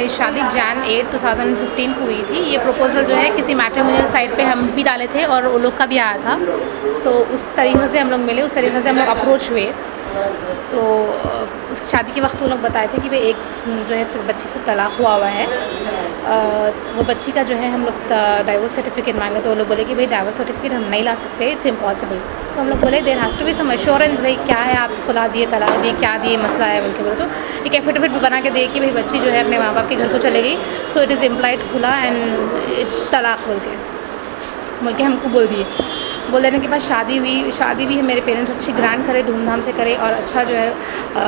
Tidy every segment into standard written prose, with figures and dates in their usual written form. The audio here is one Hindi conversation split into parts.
मेरी शादी जैन 8 2015 को हुई थी। ये प्रपोज़ल जो है किसी मैट्रिमोनियल साइट पे हम भी डाले थे और वो लोग का भी आया था। सो उस तरीक़े से हम लोग मिले, उस तरीक़े से हम लोग अप्रोच हुए। तो उस शादी के वक्त वो लोग बताए थे कि भाई एक जो है बच्ची से तलाक़ हुआ है। वो बच्ची का जो है हम लोग डाइवोर्स सर्टिफिकेट मांगे, तो वो लोग बोले कि भाई डाइवोर्स सर्टिफिकेट हम नहीं ला सकते, इट्स इम्पॉसिबल। सो हम लोग बोले there has to be some assurance, भाई क्या है, आप खुला दिए, तलाक़ दिए, क्या दिए, मसला है बोल के बोले। तो एक एफिडेविट बना के दे कि भाई बच्ची जो है अपने माँ बाप के घर को चले गई, सो इट इज़ इम्प्लाइड खुला एंड इट्स तलाक़ बोल के हमको बोल दिए। बोल देने के बाद शादी भी है, मेरे पेरेंट्स अच्छी ग्रैंड करे, धूमधाम से करे और अच्छा जो है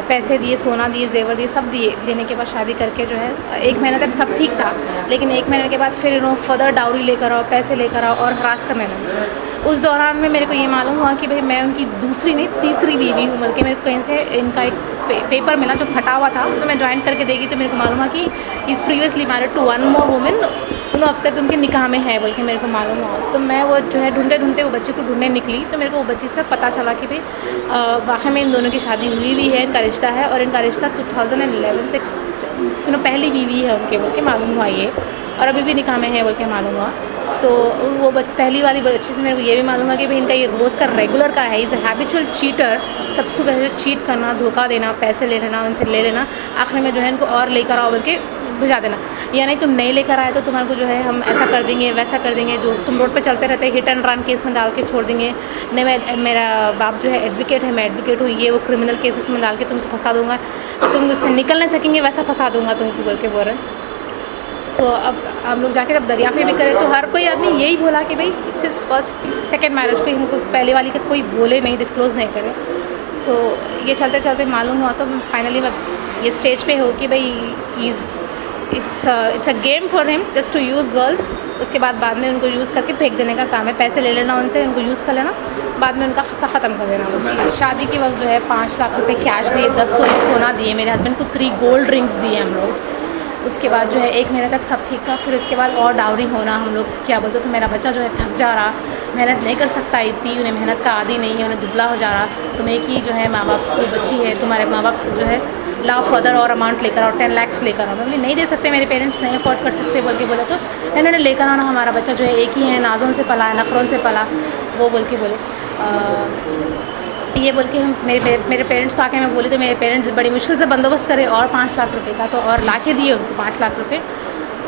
पैसे दिए, सोना दिए, जेवर दिए, सब दिए। देने के बाद शादी करके जो है 1 महीने तक सब ठीक था, लेकिन 1 महीने के बाद फिर फर्दर डाउरी लेकर आओ, पैसे लेकर आओ और हरास करने लगे। उस दौरान में मेरे को ये मालूम हुआ कि भाई मैं उनकी दूसरी नहीं तीसरी बीवी हूँ। बल्कि मेरे को कहीं से इनका एक पेपर मिला जो फटा हुआ था, तो मैं जॉइन करके देखी तो मेरे को मालूम हुआ कि is previously married to 1 more women, उन्होंने अब तक उनके निकाह में है बोल के मेरे को मालूम हुआ। तो मैं वो जो है ढूंढते वो बच्ची को ढूंढने निकली, तो मेरे को वो बच्ची से पता चला कि भाई वाकई में इन दोनों की शादी हुई भी है, इनका रिश्ता है और इनका रिश्ता 2011 से पहली बीवी है उनके बोल के मालूम हुआ ये, और अभी भी निकाह में है बोल के मालूम हुआ। तो वो पहली वाली बच्ची से मेरे को ये भी मालूम है कि भाई इनका ये रोज़ का रेगुलर का है, इज़ अ हैबिचुअल चीटर। सबको वैसे चीट करना, धोखा देना, पैसे ले लेना, उनसे ले लेना, आखिर में जो है इनको और लेकर आओ बोल के भिजा देना, या नहीं तुम नहीं लेकर आए तो तुम्हारे को जो है हम ऐसा कर देंगे, वैसा कर देंगे। जो तुम रोड पे चलते रहते हिट एंड रन केस में डाल के छोड़ देंगे। नहीं, मेरा बाप जो है एडवोकेट है, मैं एडवोकेट हूँ, ये वो क्रिमिनल केसेस में डाल के तुमको फंसा दूँगा, तुम उससे निकल नहीं सकेंगे, वैसा फंसा दूँगा तुमको बोल के बोल रहे। सो अब हम लोग जाके जब दरियाफ़े भी करें तो हर कोई आदमी यही बोला कि भाई it's his first second marriage, कोई हमको पहले वाली का कोई बोले नहीं, डिस्क्लोज़ नहीं करे। सो ये चलते चलते मालूम हुआ तो फाइनली मैं ये स्टेज पे हो कि भाई it's a game for him just to use girls. उसके बाद में उनको यूज़ करके फेंक देने का काम है, पैसे ले लेना उनसे, उनको यूज़ कर लेना, बाद में उनका ख़त्म कर देना। शादी के वक्त जो है 5 लाख रुपए कैश दिए, 10 तोले सोना दिए, मेरे हस्बैंड को 3 गोल्ड रिंग्स दिए हम लोग। उसके बाद जो है 1 महीने तक सब ठीक था। फिर उसके बाद और डाउरी होना, हम लोग क्या बोलते हैं, मेरा बच्चा जो है थक जा रहा, मेहनत नहीं कर सकता इतनी, उन्हें मेहनत का आदी नहीं है, उन्हें दुबला हो जा रहा। तुम एक ही जो है माँ बाप को बच्ची है, तुम्हारे माँ बाप जो है लाओ फर्दर और अमाउंट लेकर आओ, 10 लाख लेकर आओ। मैं बोली नहीं दे सकते, मेरे पेरेंट्स नहीं अफोर्ड कर सकते बोल के बोले। तो इन्होंने लेकर आना, हमारा बच्चा जो है एक ही है, नाज़ों से पला है, नखरों से पला, वो बोल के बोले। ये बोल के हम मेरे पेरेंट्स को आके मैं बोली, तो मेरे पेरेंट्स बड़ी मुश्किल से बंदोबस्त करे और 5 लाख रुपए का, तो और ला के दिए उनको 5 लाख रुपए।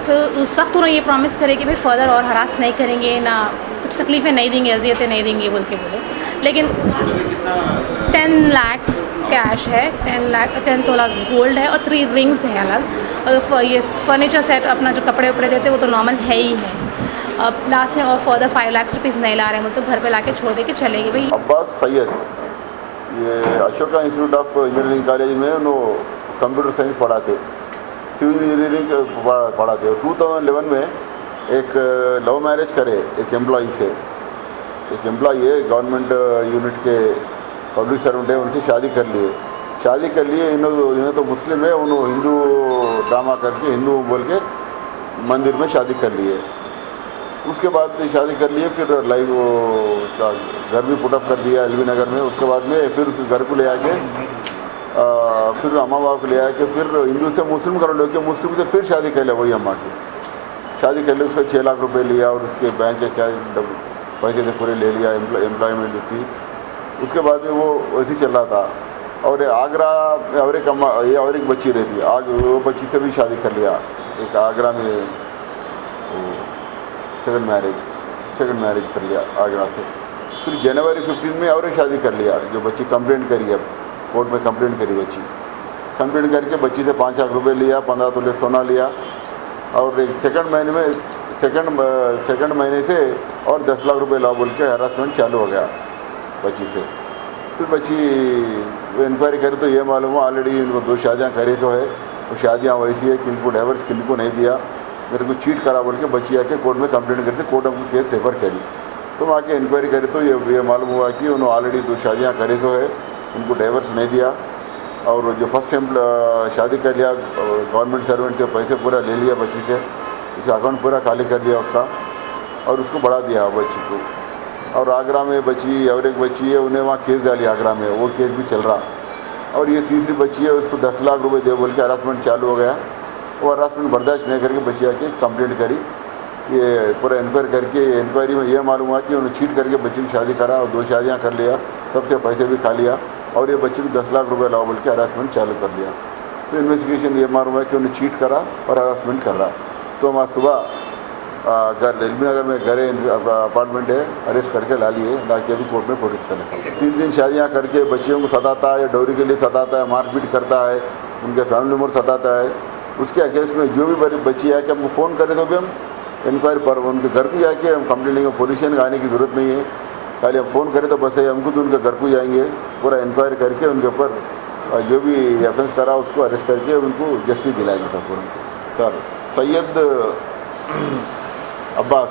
तो उस वक्त उन्होंने ये प्रॉमिस करे कि भाई फर्दर और हरास नहीं करेंगे, ना कुछ तकलीफ़ें नहीं देंगे, अजियतें नहीं देंगे बोल के बोले। लेकिन 10 लाख कैश है, 10 तोला गोल्ड है और 3 रिंग्स हैं अलग, और ये फर्नीचर सेट अपना जो कपड़े वपड़े देते वो तो नॉर्मल है ही है। अब लास्ट में और फर्दर 5 लाख रुपीज़ नहीं ला रहे हैं, तो घर पे ला के छोड़ दे के चले गए। भाई अब्बास सैयद ये Ashoka institute of engineering college में उन्होंने कंप्यूटर साइंस पढ़ाते, सिविल इंजीनियरिंग पढ़ाते। 2011 में एक लव मैरिज करे एक एम्प्लॉई से। एक एम्प्लॉई है, गवर्नमेंट यूनिट के पब्लिक सर्वेंट है, उनसे शादी कर लिए। इन्होंने तो मुस्लिम है, उन्होंने हिंदू ड्रामा करके हिंदू बोल के मंदिर में शादी कर लिए। उसके बाद भी शादी कर लिए, फिर लाइव उसका घर भी पुटअप कर दिया एलबी नगर में। उसके बाद में फिर उसके घर को ले आके फिर अम्मा बाप को ले आके फिर हिंदू से मुस्लिम कर लो, मुस्लिम से फिर शादी कर लिया, वही अम्मा की शादी कर ली। उसका 6 लाख रुपए लिया और उसके बैंक के क्या पैसे से पूरे ले लिया, एम्प्लॉयमेंट थी। उसके बाद में वो वैसे चल रहा था। और आगरा में और एक बच्ची रहती, वो बच्ची से भी शादी कर लिया, एक आगरा में सेकंड मैरिज कर लिया आगरा से। फिर जनवरी 15 में और एक शादी कर लिया, जो बच्ची कंप्लेंट करी, अब कोर्ट में कंप्लेंट करी बच्ची। कंप्लेंट करके बच्ची से 5 लाख रुपए लिया, 15 तोले सोना लिया, और एक सेकंड महीने से और 10 लाख रुपए लाओ बोल के हरासमेंट चालू हो गया बच्ची से। फिर बच्ची इंक्वायरी करी तो ये मालूम हुआ ऑलरेडी इनको 2 शादियाँ करी तो है, तो शादियाँ वैसी है, किनको डाइवर्स किनको नहीं दिया, मेरे को चीट करा बोल के बच्ची आके कोर्ट में कंप्लेंट करती, कोर्ट हमको केस रेफर करी। तो मैं आके इंक्वायरी करी तो ये मालूम हुआ कि उन्होंने ऑलरेडी 2 शादियाँ करी तो है, उनको डाइवर्स नहीं दिया, और जो फर्स्ट टाइम शादी कर लिया गवर्नमेंट सर्वेंट से पैसे पूरा ले लिया बच्ची से, उसका अकाउंट पूरा खाली कर दिया उसका, और उसको बढ़ा दिया बच्ची को। और आगरा में बच्ची और एक बच्ची है, उन्हें वहाँ केस डाली आगरा में, वो केस भी चल रहा। और ये तीसरी बच्ची है, उसको 10 लाख रुपए दे बोल के हरासमेंट चालू हो गया। वो हरासमेंट बर्दाश्त नहीं करके बच्ची आके कंप्लेंट करी। ये पूरा इंक्वायरी करके इंक्वायरी में ये मालूम हुआ कि उन्होंने चीट करके बच्ची की शादी करा और 2 शादियाँ कर लिया, सबसे पैसे भी खा लिया और ये बच्चे को 10 लाख रुपए लाओ बोल के हरासमेंट चालू कर लिया। तो इन्वेस्टिगेशन ये मालूम है कि उन्हें चीट करा और हरासमेंट कर रहा। तो हम आज सुबह घर एलबी नगर में घर अपार्टमेंट है, अरेस्ट करके ला लिए, ला के अभी कोर्ट में प्रोड्यूस करने सकते। 3 शादियाँ करके बच्चियों को सताता है, डोरी के लिए सताता है, मारपीट करता है, उनके फैमिली मेम्बर सताता है। उसके अगेंस्ट में जो भी बड़ी बच्ची है कि हमको फ़ोन करें तो भी हम इंक्वायरी पर उनके घर को जाके हम कंप्लेंट लेंगे। पुलिसियन आने की ज़रूरत नहीं है, खाली हम फ़ोन करें तो बस है, हमको तो उनके घर को जाएंगे, पूरा इंक्वायरी करके उनके ऊपर जो भी ऑफेंस करा उसको अरेस्ट करके उनको जस्टिस दिलाएंगे सब पूरा। सर सैयद अब्बास।